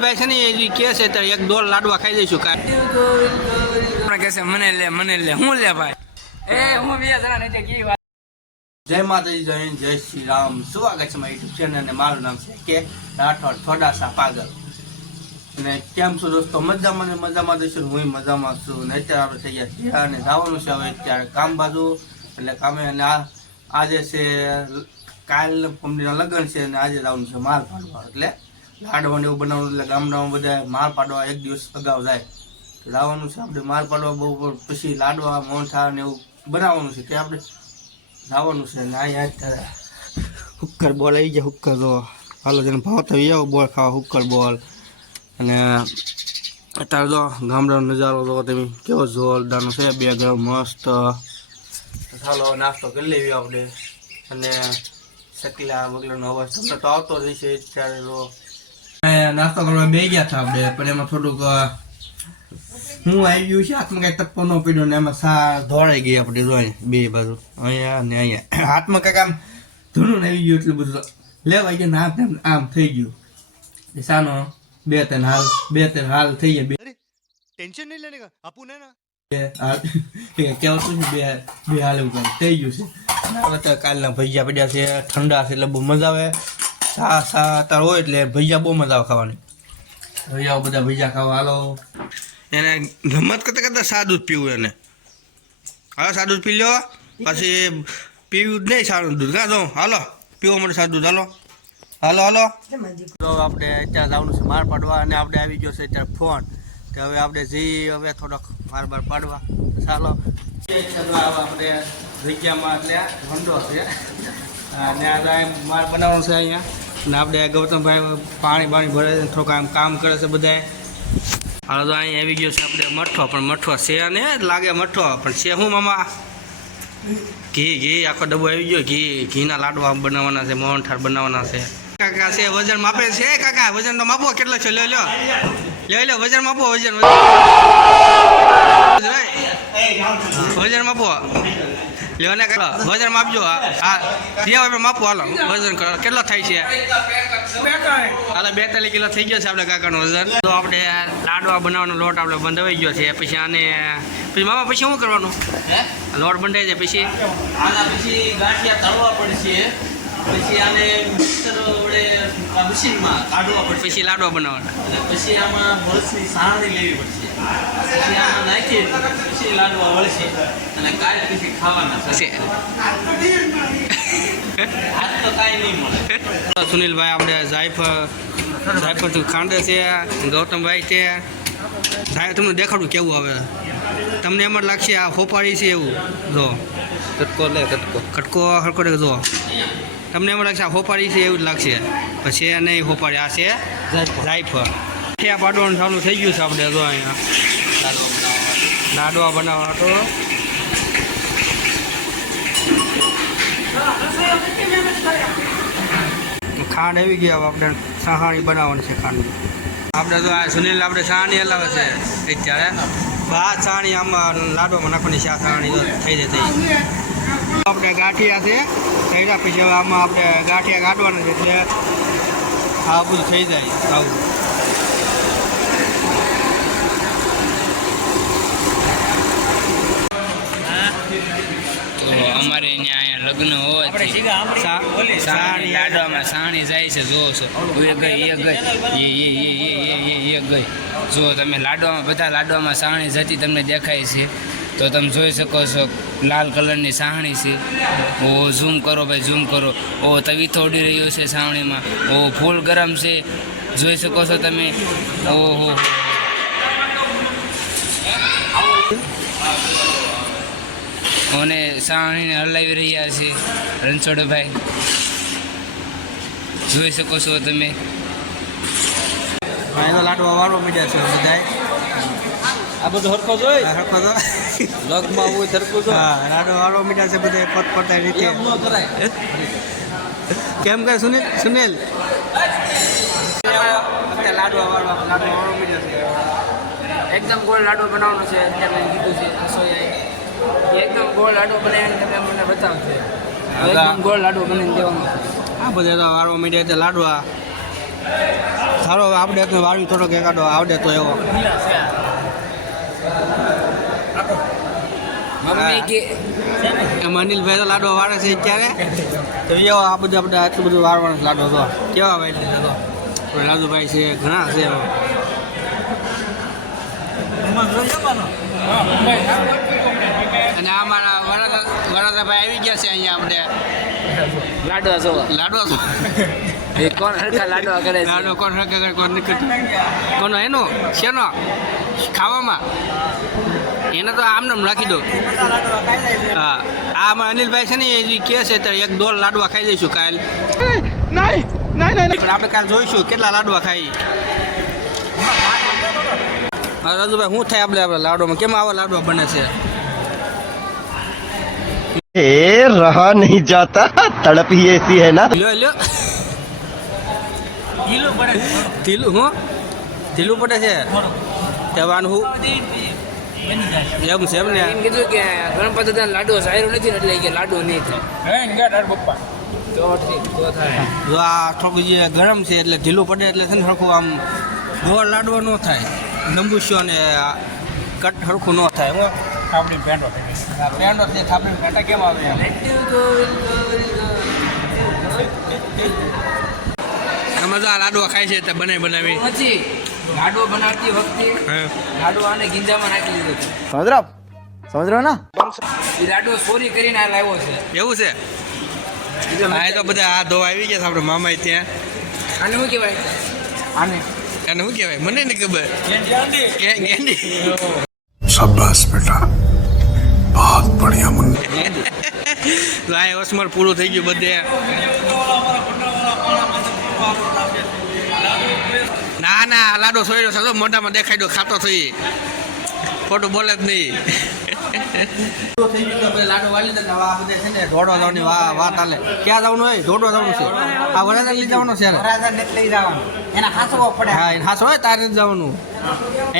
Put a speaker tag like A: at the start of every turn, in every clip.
A: ભાઈ છે ને એ કે છે ત્યારે એક દોઢ લાડવા ખાઈ જઈશું કાંઈ
B: કે છે મને લે મને લે હું લે ભાઈ? એ હું બે જણા ને કી વાત?
A: જય માતાજી જય જય શ્રી રામ. સ્વાગત છે મારી યુટ્યુબ ચેનલ અને મારું નામ છે કે રાઠોડ થોડાસા પાગલ. અને કેમ છો દોસ્તો? મજામાં ને મજામાં દઈશું હું મજામાં છું. ને અત્યારે આપણે થઈ ગયા છીએ અને જવાનું છે હવે અત્યારે કામ બાજુ એટલે કામે અને આ આજે છે કાલ કંપનીના લગ્ન છે અને આજે જવાનું છે માલ પાડવા. એટલે લાડવા ને એવું બનાવવાનું એટલે ગામડામાં બધા માલ પાડવા એક દિવસ અગાઉ જાય. લાવવાનું છે આપણે માલ પાડવા બહુ પછી લાડવા મોહનથાળ ને એવું બનાવવાનું છે કે આપણે લાવવાનું છે. ને અહીંયા અત્યારે હુક્કર બોલ આવી ગયા, હુક્કર તો હાલો જેને ભાવ થઈ જાવ બોલ ખાવા, હુક્કર બોલ. અને અત્યારે જો ગામડાનો નજારો તો તમે કેવો જોરદારનો છે, બે ગ્રામ મસ્ત. ચાલો નાસ્તો કરી લેવી આપણે. અને નાસ્તો કરવા બે ગયા હતા આપણે પણ એમાં થોડુંક હું આવી ગયું છે હાથમાં કાંઈ ટપ્પો ન પડ્યો ને એમાં સા ધોળાઈ ગઈ આપણે જોઈ બે બાજુ. અહીંયા ને અહીંયા. હાથમાં કાંઈક આમ ધૂનું આવી ગયું એટલું બધું લેવાય ગયું ને હાથ આમ થઈ ગયું. સાનો બે ત્રણ હાલ બે ત્રણ હાલ થઈ ગયા બે.
C: ટેન્શન નહીં લેને
A: આપું ને કેવું શું બે બે હાલ એવું થઈ ગયું છે. હવે તો કાલના ભજીયા પડ્યા છે, ઠંડા છે, એટલે બહુ મજા આવે. સા સા તાર હોય એટલે ભજીયા બહુ મજા આવે ખાવાની. ભજીયા બધા ભજીયા ખાવા, હાલો. એને રમત કરતા કરતા સાદું જ પીવું એને. હા સાદું જ પી લો પછી પીવું જ નહીં સારું દૂધ. કાં જો, હાલો. પીવા માટે સાદું દૂધ, હાલો. હાલો હાલો. આપણે અત્યારે જવાનું છે માર પાડવા અને આપણે આવી ગયો છે અત્યારે ફોન. તો હવે આપણે જઈ હવે થોડોક માર બાર પાડવા. ચાલો આપણે જગ્યામાં એટલે વંડો છે. અને આ માર બનાવવાનું છે અહીંયા. અને આપણે ગૌતમભાઈ પાણી બાણી ભરે છે થોડુંક આમ કામ કરે છે બધાએ હાલ તો અહીંયા આવી ગયો છે આપણે મઠો પણ મઠો છે ને લાગે મઠો પણ છે શું મામા? ઘી ઘી આખો ડબ્બો આવી ગયો. ઘી ઘીના લાડવા બનાવવાના છે મોહનથાળ બનાવવાના છે. કાકા છે વજન માપે છે કાકા? વજન તો માપો કેટલો છે? લ્યો લ્યો. લ્યો લ્યો વજન માપો વજન વજન માપો. લ્યો ને કેટલો વજન માપજો. હા ત્યાં આપણે માપો હાલો. વજન કરો. કેટલો થાય છે? હાલો બેતાલીસ કિલો થઈ ગયો છે આપણે કાકાનું વજન. તો આપણે લાડવા બનાવવાનો લોટ આપણે બંધાઈ ગયો છે. પછી આને પછી મામા પછી શું કરવાનું? લોટ બંધાઈ જાય પછી?
D: આના પછી ગાંઠિયા તળવા પડશે. પછી આને મિક્સર વડે મશીનમાં કાઢવા પડશે.
A: પછી લાડવા બનાવવાના.
D: પછી આમાં બળસની સારણી લેવી પડશે. પછી આમાં નાખી પછી લાડવા વળશે અને કાલ પછી ખાવાના
A: પછી
D: આજ તો કાંઈ નહીં મળે.
A: સુનિલભાઈ આપણે જાયફળ જાયફળ ખાંડે છે ગૌતમભાઈ છે. સાહેબ તમને દેખાડું કેવું આવે? તમને એમ જ લાગશે આ હોપાળી છે એવું. જો.
B: કટકો લે કટકો.
A: કટકો હરકો જો. તમને એમ લાગશે આ હોપાળી છે એવું જ લાગશે. પછી એ નહીં હોપાળી આ છે જાયફળ. ઠિયા પાડવાનું ચાલુ થઈ ગયું છે આપણે તો અહીંયા. લાડવા બનાવવા તો ખાંડ આવી ગયા આપણે સહાણી બનાવવાની છે ખાંડ આપણે તો આ સુનિલ, આપણે સહાણી હલાવે છે અત્યારે. ભાત સહાણી આમાં લાડવામાં નાખવાની છે, આ સહાણી થઈ જાય થઈ આપણે ગાંઠિયા છે થઈ પછી હવે આમાં આપણે ગાંઠિયા કાઢવાના છે એટલે આ બધું થઈ જાય, આવું
B: તો અમારે અહીંયા અહીંયા લગ્ન હોવાથી
A: સા-
B: સાણી લાડવામાં સાણી જાય છે જોવો છો. એ ગઈ એ ગઈ. એ ગઈ. જો તમે લાડવામાં, બધા લાડવામાં સાણી જતી તમને દેખાય છે. તો તમે જોઈ શકો છો, લાલ કલરની સાહણી છે. ઓ ઝૂમ કરો ભાઈ ઝૂમ કરો. ઓ, તવી થોડી રહ્યો છે સાવણીમાં ઓ, ફૂલ ગરમ છે. જોઈ શકો છો તમે. ઓહો. અને સાણીને હલાવી રહ્યા છે રણછોડભાઈ. જોઈ શકો છો તમે.
A: એનો લાડવા વાળો મીડિયા છે બધા
D: આ બધું હરખો જોઈ?
A: હરખો તો
D: લગમાં હોય સરખું
A: હા લાડવા વાળવા મીડિયા છે બધા પોતપોતાની રીતે.
D: ન કરાય.
A: કેમ કે સુનિલ સુનિલ? લાડવા વાળવા લાડવા વાળો મીડિયા છે.
B: એકદમ ગોળ લાડવો બનાવવાનો છે અત્યારે કીધું છે રસોઈયાએ એકદમ ગોળ લાડવો બનાવીને તમે મને બતાવશે એકદમ ગોળ લાડવો બનાવીને દેવાનો
A: આ બધા તો વાળવા માંડ્યા છે લાડવા. સારો આપણે તો વાળવી થોડોક એકાદો આવડે તો એવો. અનિલભાઈ તો લાડવા વાળે છે અત્યારે. તો એવો આ બધા બધા આટલું બધું વાળવાનું લાડવો તો. કેવા ભાઈ છે તો આપણે છે ઘણા છે એમાં વડાદાભાઈ આવી ગયા છે અહીંયા આપણે
B: લાડવા જો
A: લાડવા
B: એ કોણ હરખા લાડવા કરે છે?
A: લાડો કોણ હરકા કરે કોણ નીકળતું કોનો એનો? શેનો? ખાવામાં? એને તો આમને આમ રાખી દો. હા. આમાં અનિલભાઈ છે ને એ કહે છે તો એક દોઢ લાડવા ખાઈ દઈશું કાલ. પણ આપણે કાલ જોઈશું કેટલા લાડવા ખાઈ. હા રાજુભાઈ શું થાય આપણે આપણે લાડવામાં? કેમ આવા લાડવા બને છે?
E: ए रहा नहीं जाता तड़प ही ऐसी है ना
A: લ્યો લ્યો ઢીલું હું ઢીલું પડે છે કહેવાનું હું એમ છે એમ ને
B: એમ કીધું કે ગણપતિ દાદાનો લાડવો સાયરો નથી ને એટલે કે લાડવો નહીં થાય તો ઠીક તો થાય
A: જો આ થોડુંક જે ગરમ છે એટલે ઢીલું પડે એટલે છે ને સરખું આમ ગોળ લાડવો ન થાય નંબુસ્યો ને આ કટ સરખું ન થાય હું થાપડી પેન્ડો પેન્ડો છે થાપડી પેટા કેમ આવે તમે તો આ લાડવા ખાય છે તે બનાવી બનાવી.
B: પછી લાડવો બનાવતી વખતે લાડવો આને ગીંજામાં નાખી લીધો
E: છે. સમજરો સમજરો ના?
B: એ લાડવો ચોરી કરીને આ લાવ્યો છે.
A: એવું છે? આ તો બધા આ ધોવા આવી ગયા આપણે મામા ત્યાં.
B: આને શું કહેવાય? આને
A: આને શું કહેવાય? મને નહીં ખબર. કેન્ડી
F: શાબાશ બેટા. બહુત બઢિયા મન
A: તો ઓસમર પૂરું થઈ ગયું બધે. ના ના લાડો સોયડો સાદો મોઢામાં દેખાઈ દો ખાતો થઈ. ખોટું બોલે જ નહીં. થઈ ગયું તો વાળી દે આ છે ને ઢોડો જવાની વાત હાલે. ક્યાં જવાનું હોય? ઢોડો જવાનું છે. આ વરાદાર લઈ જવાનો છે લઈ જવાનું. એના હાસવો પડે. હા એને હાસવો હોય તારે જવાનું.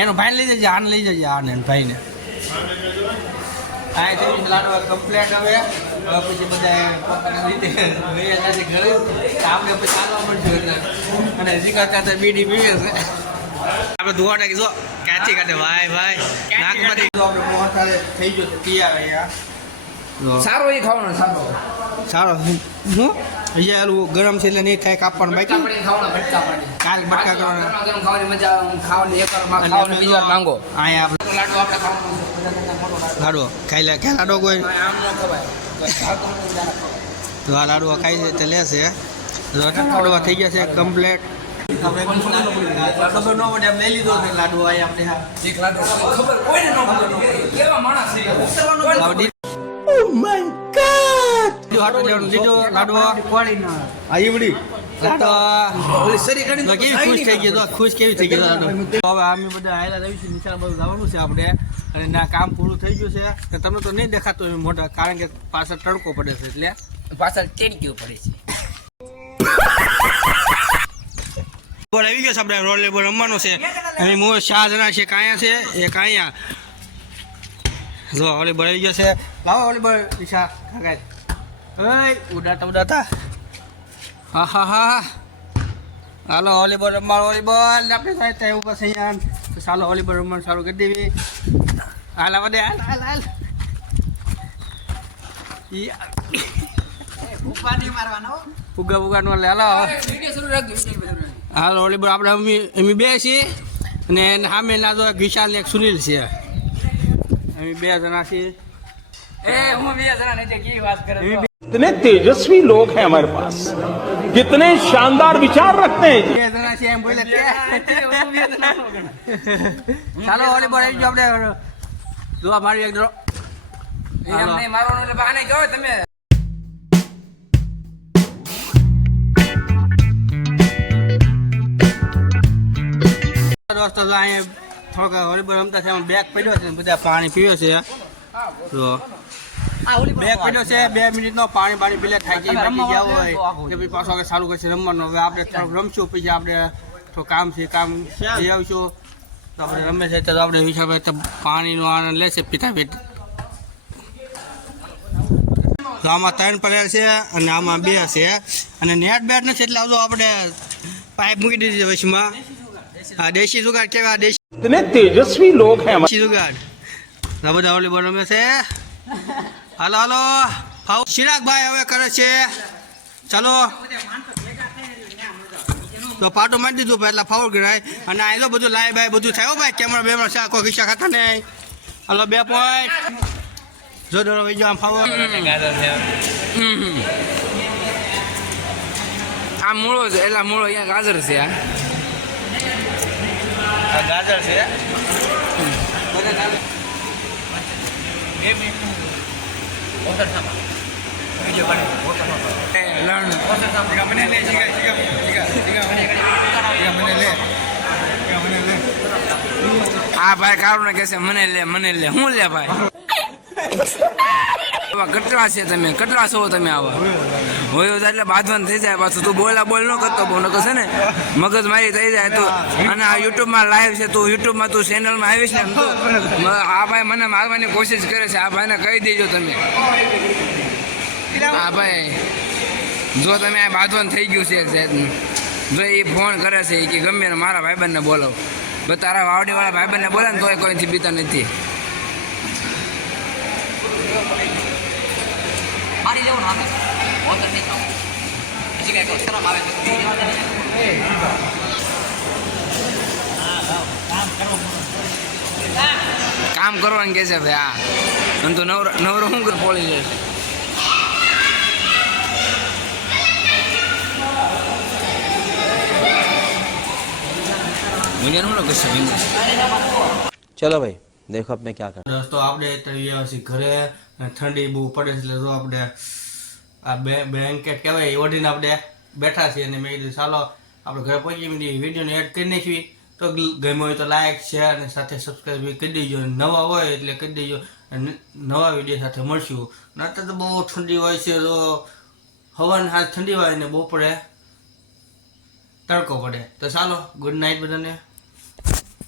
A: એનો ભાઈ લઈ જજે આને લઈ જજે આને ભાઈને. આ થઈ લાડવા કમ્પ્લેટ હવે. હવે પછી બધા પોતાની રીતે વયા જશે ઘરે. આપણે પછી ચાલવા મળશે એટલે અને જીગા કાતે બીડી પીવે છે. આપણે ધોવા નાખી જો. ક્યાંથી કાઢે? ભાઈ ભાઈ. નાકમાંથી. આપણે થઈ ગયો તૈયાર અહીંયા.
B: સારો એ ખાવાનો સારો.
A: સારો હું અહીંયા એલું ગરમ છે એટલે નહીં થાય કાપવાનું બાકી. કાલ બટકા કરવાના.
B: માંગો.
A: અહીંયા
B: લાડુ લાડુ.
A: લાડવો ખાઈ લે ક્યાં લાડવો કોઈ?
B: આમ ન
A: તો આ લાડવા ખાઈ છે. તે લેશે લાડવા થઈ ગયા છે કમ્પ્લેટ ખબર ન પડે એમ લીધો છે લાડવો અહીંયા આપણે હા.
B: એક લાડુ ખબર કોઈને ન ખબર કેવા માણસ છે? કોઈને
A: લાવડી. જો હાટો લેવાનું લીધો લાડવો. આ ઈવડી. તો કેવી ખુશ થઈ ગઈ ખુશ કેવી થઈ ગઈ હવે અમે બધા આયેલા રહીશું નિશાળ બાજુ જવાનું છે આપણે. અને ના કામ પૂરું થઈ ગયું છે. કે તમને તો નહીં દેખાતો એમ મોઢા કારણ કે પાછળ તડકો પડે છે એટલે.
B: પાછળ ટેન્ક્યુ પડે છે.
A: બોલ આવી ગયો છે આપણે રોડ લેબર રમવાનો છે. અને મોર ચાર જણા છે કાયા છે એ કાયા. જો વોલીબોલ આવી ગયો છે. લાવો વોલીબોલ દિશા કાકા ઓય ઉડાતા ઉડાતા હા હા હા હાલો વોલીબોલ રમવાનો વોલીબોલ આપણે થાય ત્યાં ઉપર છે અહીંયા ચાલો વોલીબોલ રમવાનું સારું કરી દેવી. હાલ વધે હાલ હાલ હાલ. ફુગા ફુગા નો હાલો. હાલ વોલીબોલ આપણે અમે અમે બે છીએ. અને સામે ના એક વિશાલ ને સુનિલ છે. અમે બે જણા છીએ.
B: એ હું બે જણા નહીં વાત કરે.
G: कितने तेजस्वी लोग हैं हमारे पास कितने शानदार विचार रखते हैं
A: બે જણા છીએ એમ બોલે તે
B: હું બે જણા નો ગણાય.
A: ચાલો વોલીબોલ આવી ગયો આપણે જોવા મારી એક દરો
B: એમ નહીં મારવાનું એટલે બહાને કહો તમે
A: દોસ્તો તો અહીંયા થોડોક વોલીબોલ રમતા છે એમાં બેગ પડ્યો છે ને બધા પાણી પીવે છે તો બે નો પાણી પાણી પેલા થાય છે બાકી પાછો સારું કરશે રમવાનું. આપણે રમશું પછી આપણે તો કામ છે રમે છે તો આનંદ લેશે પીતા પીત આમાં ત્રણ પલેર છે અને આમાં બે છે. અને નેટ બેટ નથી એટલે આવજો આપડે પાઇપ મૂકી દીધી છે વચમાં આ દેશી જુગાડ કેવા દેશી
G: તેજસ્વી લોક હે દેશી
A: જુગાડ. બધા ઓલી બરોબર છે. હાલો હાલો. ચિરાગભાઈ હવે કરે છે. ચાલો. તો પાટો મારી દીધું ભાઈ એટલે ફાવડ ગણાય. અને આ તો બધું લાય ભાઈ બધું થયો ભાઈ. કેમેરા બેમરા છે આખો ખિસ્સા ખાતા નહીં. હાલો બે પોઈન્ટ જો ડરો વહી જાઓ આમ ફાવો
B: આ મૂળો છે એટલે મૂળો અહીંયા ગાજર છે આ.
A: ગાજર છે?
B: આ ભાઈ કારું ને કહેશે મને લે મને લે હું લે ભાઈ? આવા કેટલા છે તમે કટરા છો તમે આવા. હોય એટલે બાંધવાનું થઈ જાય પાછું. તું બોલા બોલ ન કરતો બહુ નકો છે ને, મગજ મારી થઈ જાય તો. અને આ યુટ્યુબમાં લાઈવ છે, તું યુટ્યુબમાં તું ચેનલમાં આવીશ ને તું આ ભાઈ મને મારવાની કોશિશ કરે છે. આ ભાઈને કહી દેજો તમે. હા ભાઈ, જો તમે આ બાંધવાનું થઈ ગયું છે સાહેબનું જો એ ફોન કરે છે કે ગમે ને મારા ભાઈબંધને બોલાવો. તારા વાવડીવાળા ભાઈબંધને બોલે ને તોય કોઈથી બીતા નથી. काम करो अंगे से भैया हम तो नव नव रहूँगा पोलिस
H: चलो भाई देखो अब क्या कर
A: दोस्तों आपने तरीके घरे ठंडी बहुत पड़े तो आपने આ બ્લેન્કેટ કહેવાય, એ ઓઢીને આપણે બેઠા છીએ અને મેં કીધું, ચાલો, આપણે ઘરે પહોંચી બધી વિડીયોને એડ કરી નાખી તો ગમ્યો હોય તો લાઈક શેર અને સાથે સબસ્ક્રાઈબ કરી દેજો. નવા હોય એટલે કરી દેજો. નવા વીડિયો સાથે મળશું. અત્યારે તો બહુ ઠંડી હોય છે, તો હવાને હાથ ઠંડી હોય ને બપોરે તડકો પડે. તો ચાલો ગુડ નાઇટ બધાને.